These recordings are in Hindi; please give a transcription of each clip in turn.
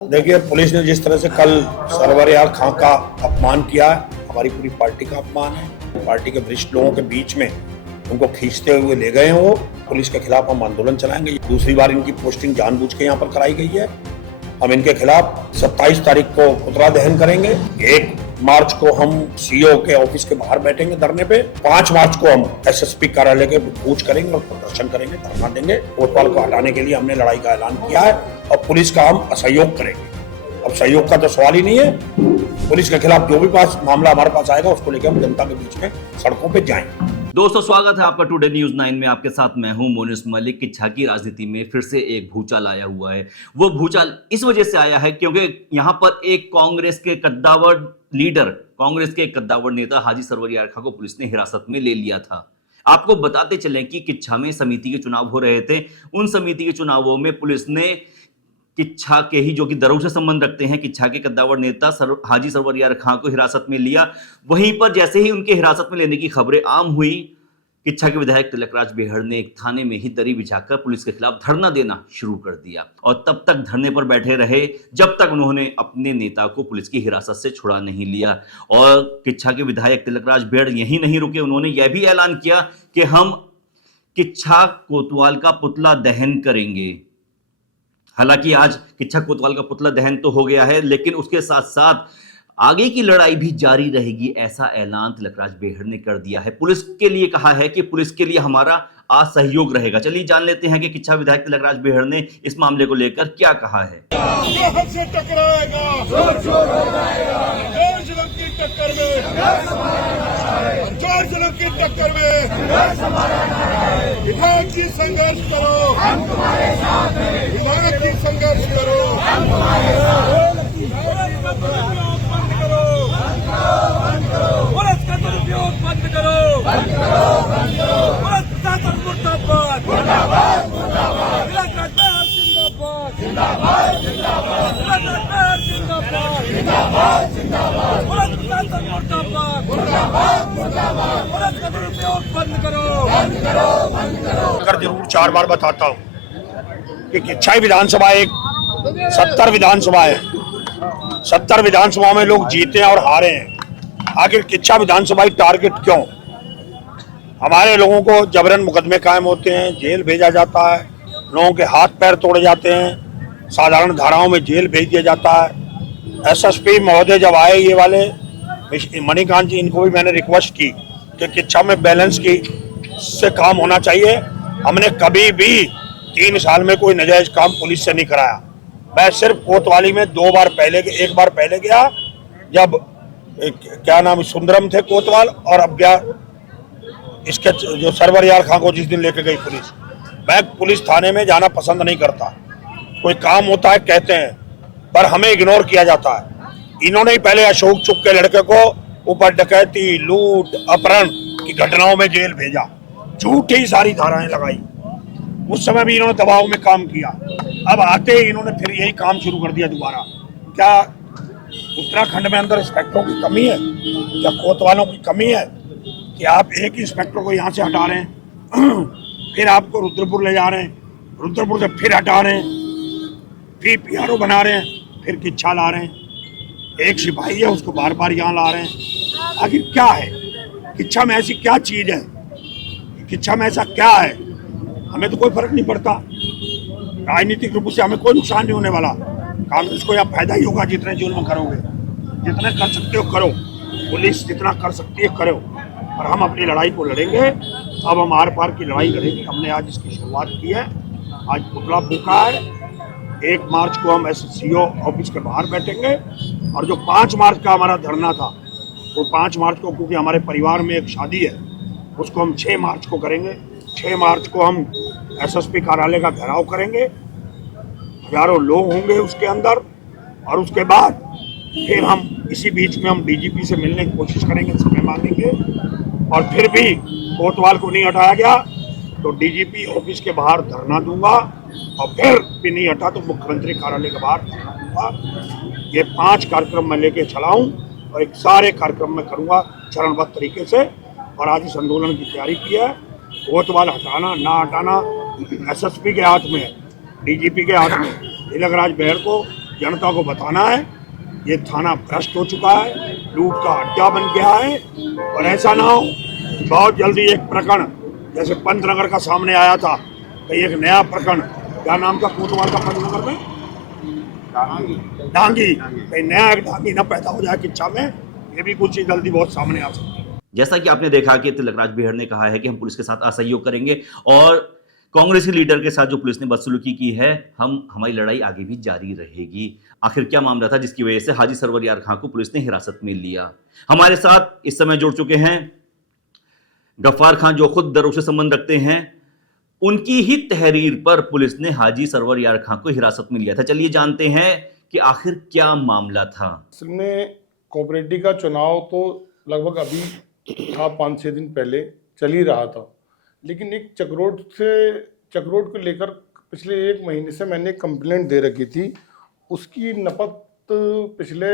देखिए, पुलिस ने जिस तरह से कल सरवरियार खां का अपमान किया है, हमारी पूरी पार्टी का अपमान है। पार्टी के वरिष्ठ लोगों के बीच में उनको खींचते हुए ले गए हैं। वो पुलिस के खिलाफ हम आंदोलन चलाएंगे। दूसरी बार इनकी पोस्टिंग जानबूझ के यहाँ पर कराई गई है। हम इनके खिलाफ 27 तारीख को पुतला दहन करेंगे। 1 मार्च को हम सीओ के ऑफिस के बाहर बैठेंगे धरने पे। 5 मार्च को हम एसएसपी कार्यालय के कूच करेंगे और प्रदर्शन करेंगे, धरना देंगे। कोतवाल को हटाने के लिए हमने लड़ाई का ऐलान किया है और पुलिस का हम असहयोग करेंगे। अब सहयोग का तो सवाल ही नहीं है। पुलिस के खिलाफ जो भी मामला हमारे पास आएगा उसको लेकर हम जनता के बीच में सड़कों पे जाएंगे। दोस्तों, स्वागत है आपका टुडे न्यूज 9 में। आपके साथ मैं हूं मोनिस मलिक। किच्छा की राजनीति में फिर से एक भूचाल आया हुआ है। वो भूचाल इस वजह से आया है क्योंकि यहां पर एक कांग्रेस के कद्दावर नेता हाजी सरवरियार खां को पुलिस ने हिरासत में ले लिया था। आपको बताते चलें कि किच्छा में समिति के चुनाव हो रहे थे। उन समिति के चुनावों में पुलिस ने किच्छा के ही जो कि दरों से संबंध रखते हैं, किच्छा के कद्दावर नेता हाजी सरवरियार खां को हिरासत में लिया। वहीं पर जैसे ही उनके हिरासत में लेने की खबरें आम हुई, किच्छा के विधायक तिलकराज बेहड़ ने एक थाने में ही दरी बिछाकर पुलिस के खिलाफ धरना देना शुरू कर दिया और तब तक धरने पर बैठे रहे जब तक उन्होंने अपने नेता को पुलिस की हिरासत से छुड़ा नहीं लिया। और किच्छा के विधायक तिलकराज बेहड़ यही नहीं रुके, उन्होंने यह भी ऐलान किया कि हम किच्छा कोतवाल का पुतला दहन करेंगे। हालांकि आज किच्छा कोतवाल का पुतला दहन तो हो गया है, लेकिन उसके साथ साथ आगे की लड़ाई भी जारी रहेगी, ऐसा ऐलान तिलकराज बेहड़ ने कर दिया है। पुलिस के लिए कहा है कि पुलिस के लिए हमारा असहयोग रहेगा। चलिए जान लेते हैं कि किच्छा विधायक तिलकराज बेहड़ ने इस मामले को लेकर क्या कहा है। हमसे टकराएगा, जॉर्ज की टक्कर में विभाग की संघर्ष करो, हम तुम्हारे साथ हैं। विभाग की संघर्ष करो, हम तुम्हारे साथ। पुलिस का दुरुपयोग बंद करो, पुलिस शासन मुर्दाबाद, जिंदाबाद, पुलिस शासन मुर्दाबाद, पुलिस का दुरुपयोग बंद करो। अगर जरूर 4 बार बताता हूँ कि किच्छा विधानसभा एक 70 विधानसभा है। 70 विधानसभा में लोग जीते और हारे हैं। आखिर किच्छा विधानसभा टारगेट क्यों? हमारे लोगों को जबरन मुकदमे कायम होते हैं, जेल भेजा जाता है, लोगों के हाथ पैर तोड़े जाते हैं, साधारण धाराओं में जेल भेज दिया जाता है। एसएसपी महोदय जब आए ये वाले मणिकांत जी, इनको भी मैंने रिक्वेस्ट की कि किच्छा में बैलेंस की से काम होना चाहिए। हमने कभी भी 3 साल में कोई नाजायज काम पुलिस से नहीं कराया। मैं सिर्फ कोतवाली में 2 बार पहले, एक बार पहले गया जब क्या नाम सुंदरम थे कोतवाल, और अब गया इसके जो सरवरियार खां को जिस दिन लेके गई पुलिस। मैं पुलिस थाने में जाना पसंद नहीं करता। कोई काम होता है कहते हैं, पर हमें इग्नोर किया जाता है। इन्होंने ही पहले अशोक चुप के लड़के को ऊपर डकैती, लूट, अपहरण की घटनाओं में जेल भेजा, झूठी सारी धाराएं लगाई। उस समय भी इन्होंने दबाव में काम किया। अब आते ही इन्होंने फिर यही काम शुरू कर दिया दोबारा। क्या उत्तराखंड में अंदर इंस्पेक्टरों की कमी है? क्या कोतवालों की कमी है कि आप एक इंस्पेक्टर को यहाँ से हटा रहे हैं, फिर आपको रुद्रपुर ले जा रहे हैं, रुद्रपुर से फिर हटा रहे हैं, फिर पीआरओ बना रहे हैं, फिर किच्छा ला रहे हैं। एक सिपाही है उसको बार बार यहाँ ला रहे हैं। आखिर क्या है किच्छा में? ऐसी क्या चीज है किच्छा में? ऐसा क्या है? हमें तो कोई फर्क नहीं पड़ता। राजनीतिक रूप से हमें कोई नुकसान नहीं होने वाला। कांग्रेस को यहाँ फायदा ही होगा। जितने जुल्म करोगे, जितने कर सकते हो करो, पुलिस जितना कर सकती है करो, और हम अपनी लड़ाई को लड़ेंगे। अब हम आर पार की लड़ाई करेंगे। हमने आज इसकी शुरुआत की है। आज पुतला फूका है। 1 मार्च को हम सीओ ऑफिस के बाहर बैठेंगे, और जो 5 मार्च का हमारा धरना था, वो 5 मार्च को, क्योंकि हमारे परिवार में एक शादी है, उसको हम 6 मार्च को करेंगे। 6 मार्च को हम एसएसपी कार्यालय का घेराव करेंगे। हजारों लोग होंगे उसके अंदर, और उसके बाद फिर हम इसी बीच में हम डीजीपी से मिलने की कोशिश करेंगे, समय मांगेंगे। और फिर भी कोतवाल को नहीं हटाया गया तो डीजीपी ऑफिस के बाहर धरना दूंगा, और फिर भी नहीं हटा तो मुख्यमंत्री कार्यालय के बाहर धरना दूंगा। ये 5 कार्यक्रम मैं लेके चला हूँ, और एक सारे कार्यक्रम में करूँगा चरणबद्ध तरीके से। और आज इस आंदोलन की तैयारी की है। कोतवाल हटाना ना हटाना एसएसपी के हाथ में है, डीजीपी के हाथ में। तिलकराज बेहड़ को जनता को बताना है ये थाना भ्रष्ट हो चुका है, लूट का अड्डा बन गया है। और ऐसा ना हो कि बहुत जल्दी एक प्रकरण जैसे पंतनगर का सामने आया था, कहीं एक नया प्रकरण, क्या नाम था कोतवाल का पंतनगर में, डांगी, कहीं नया एक डांगी न पैदा हो जाए किच्छा में। ये भी कुछ ही जल्दी बहुत सामने आ सकती है। जैसा कि आपने देखा कि तिलकराज बेहड़ ने कहा है कि हम पुलिस के साथ असहयोग करेंगे और कांग्रेसी लीडर के साथ जो पुलिस ने बदसलूकी की है, हमारी लड़ाई आगे भी जारी रहेगी। आखिर क्या मामला था जिसकी वजह से हाजी सरवर यार खां को पुलिस ने हिरासत में लिया? हमारे साथ इस समय जुड़ चुके हैं गफ्फार खान, जो खुद दरों से संबंध रखते हैं। उनकी ही तहरीर पर पुलिस ने हाजी सरवर यार खां को हिरासत में लिया था। चलिए जानते हैं कि आखिर क्या मामला था। असल में कोऑपरेटिव का चुनाव तो लगभग अभी था, 5-6 दिन पहले चल ही रहा था, लेकिन एक चक्रोट को लेकर पिछले 1 महीने से मैंने कंप्लेंट दे रखी थी। उसकी नपत पिछले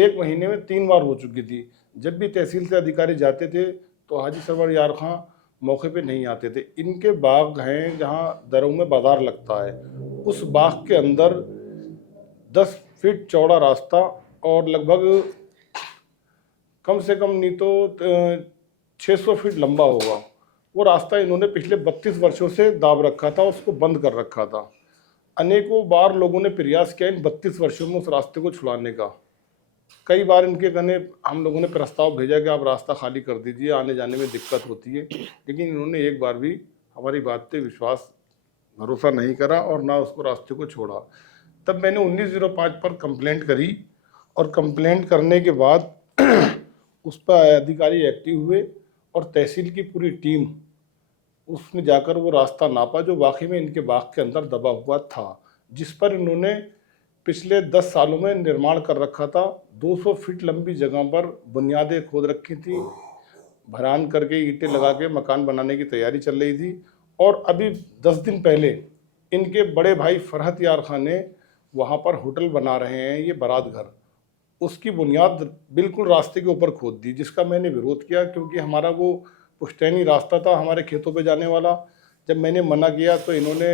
1 महीने में 3 बार हो चुकी थी। जब भी तहसील से अधिकारी जाते थे तो हाजी सरवर यार खां मौके पे नहीं आते थे। इनके बाग हैं जहाँ दरों में बाजार लगता है, उस बाग के अंदर 10 फीट चौड़ा रास्ता और लगभग कम से कम नहीं तो 600 फीट लंबा होगा, वो रास्ता इन्होंने पिछले 32 वर्षों से दाब रखा था, उसको बंद कर रखा था। अनेकों बार लोगों ने प्रयास किया इन 32 वर्षों में उस रास्ते को छुड़ाने का। कई बार इनके कहने हम लोगों ने प्रस्ताव भेजा कि आप रास्ता खाली कर दीजिए, आने जाने में दिक्कत होती है, लेकिन इन्होंने एक बार भी हमारी बात पे भरोसा नहीं करा और ना उसको रास्ते को छोड़ा। तब मैंने 1905 पर कंप्लेंट करी और कंप्लेंट करने के बाद उस पर अधिकारी एक्टिव हुए और तहसील की पूरी टीम उसमें जाकर वो रास्ता नापा जो वाकई में इनके बाग के अंदर दबा हुआ था, जिस पर इन्होंने पिछले 10 सालों में निर्माण कर रखा था। 200 फीट लंबी जगह पर बुनियादें खोद रखी थी, भरान करके ईंटें लगा के मकान बनाने की तैयारी चल रही थी। और अभी 10 दिन पहले इनके बड़े भाई फरहत यार खान ने वहाँ पर होटल बना रहे हैं, ये बारात घर, उसकी बुनियाद बिल्कुल रास्ते के ऊपर खोद दी, जिसका मैंने विरोध किया क्योंकि हमारा वो पुश्तैनी रास्ता था हमारे खेतों पे जाने वाला। जब मैंने मना किया तो इन्होंने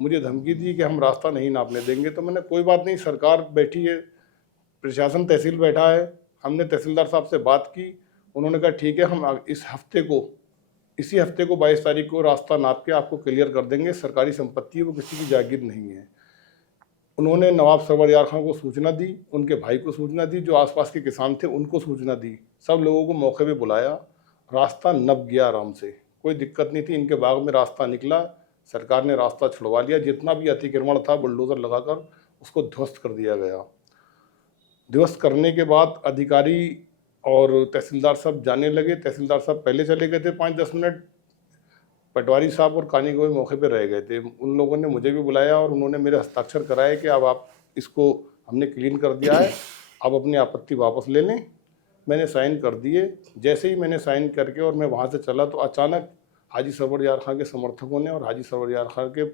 मुझे धमकी दी कि हम रास्ता नहीं नापने देंगे। तो मैंने कोई बात नहीं, सरकार बैठी है, प्रशासन तहसील बैठा है, हमने तहसीलदार साहब से बात की, उन्होंने कहा ठीक है हम इसी हफ्ते को 22 तारीख को रास्ता नाप के आपको क्लियर कर देंगे। सरकारी संपत्ति है, वो किसी की जागीर नहीं है। उन्होंने नवाब सरवर यार खां को सूचना दी, उनके भाई को सूचना दी, जो आसपास के किसान थे उनको सूचना दी, सब लोगों को मौके पे बुलाया। रास्ता नप गया आराम से, कोई दिक्कत नहीं थी। इनके बाग में रास्ता निकला, सरकार ने रास्ता छुड़वा लिया। जितना भी अतिक्रमण था बुलडोज़र लगाकर उसको ध्वस्त कर दिया गया। ध्वस्त करने के बाद अधिकारी और तहसीलदार साहब जाने लगे। तहसीलदार साहब पहले चले गए थे 5-10 मिनट, पटवारी साहब और कानी गोई मौके पे रह गए थे। उन लोगों ने मुझे भी बुलाया और उन्होंने मेरे हस्ताक्षर कराए कि अब आप इसको हमने क्लीन कर दिया है, आप अपनी आपत्ति वापस ले लें। मैंने साइन कर दिए। जैसे ही मैंने साइन करके और मैं वहाँ से चला तो अचानक हाजी सरवर यार खां के समर्थकों ने और हाजी सरवर यार खां के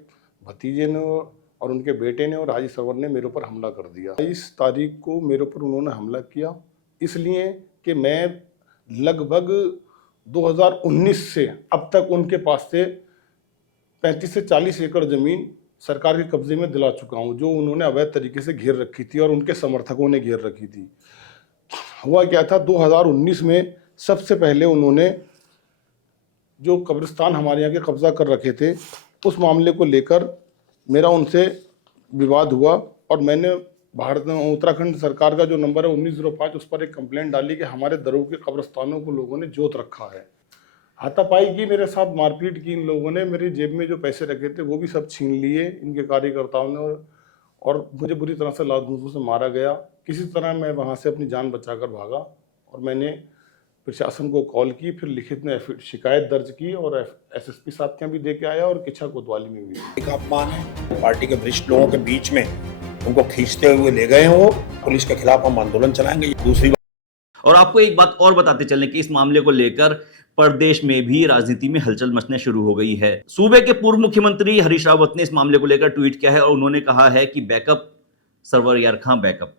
भतीजे ने और उनके बेटे ने और हाजी सरवर ने मेरे ऊपर हमला कर दिया। 22 तारीख को मेरे ऊपर उन्होंने हमला किया, इसलिए कि मैं लगभग 2019 से अब तक उनके पास से 35 से 40 एकड़ ज़मीन सरकार के कब्जे में दिला चुका हूं, जो उन्होंने अवैध तरीके से घेर रखी थी और उनके समर्थकों ने घेर रखी थी। हुआ क्या था, 2019 में सबसे पहले उन्होंने जो कब्रिस्तान हमारे यहाँ के कब्जा कर रखे थे, उस मामले को लेकर मेरा उनसे विवाद हुआ और मैंने उत्तराखंड सरकार का जो नंबर है 1905 उस पर एक कंप्लेंट डाली कि हमारे दरों के कब्रिस्तानों को लोगों ने जोत रखा है। हाथापाई की, मेरे साथ मारपीट की इन लोगों ने। मेरी जेब में जो पैसे रखे थे वो भी सब छीन लिए इनके कार्यकर्ताओं ने और मुझे बुरी तरह से लात घूंसों से मारा गया। किसी तरह मैं वहाँ से अपनी जान बचाकर भागा और मैंने प्रशासन को कॉल की, फिर लिखित में शिकायत दर्ज की और एसएसपी साहब के यहाँ भी दे के आया और किच्छा कोतवाली में भी। एक अपमान है, पार्टी के वरिष्ठ लोगों के बीच में उनको खींचते हुए ले गए हैं। वो पुलिस के खिलाफ हम आंदोलन चलाएंगे। दूसरी बात, और आपको एक बात और बताते चलें कि इस मामले को लेकर प्रदेश में भी राजनीति में हलचल मचने शुरू हो गई है। सूबे के पूर्व मुख्यमंत्री हरीश रावत ने इस मामले को लेकर ट्वीट किया है और उन्होंने कहा है कि बैकअप सरवर यार खां बैकअप।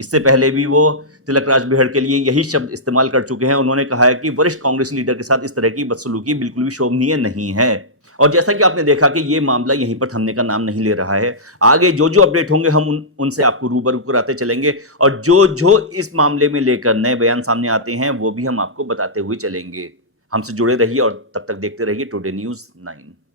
इससे पहले भी वो तिलकराज बेहड़ के लिए यही शब्द इस्तेमाल कर चुके हैं। उन्होंने कहा है कि वरिष्ठ कांग्रेस लीडर के साथ इस तरह की बदसलूकी बिल्कुल भी शोभनीय नहीं है और जैसा कि आपने देखा कि ये मामला यहीं पर थमने का नाम नहीं ले रहा है। आगे जो जो अपडेट होंगे हम उनसे आपको रूबरू कराते चलेंगे, और जो जो इस मामले में लेकर नए बयान सामने आते हैं वो भी हम आपको बताते हुए चलेंगे। हमसे जुड़े रहिए और तब तक देखते रहिए टुडे न्यूज़ 9।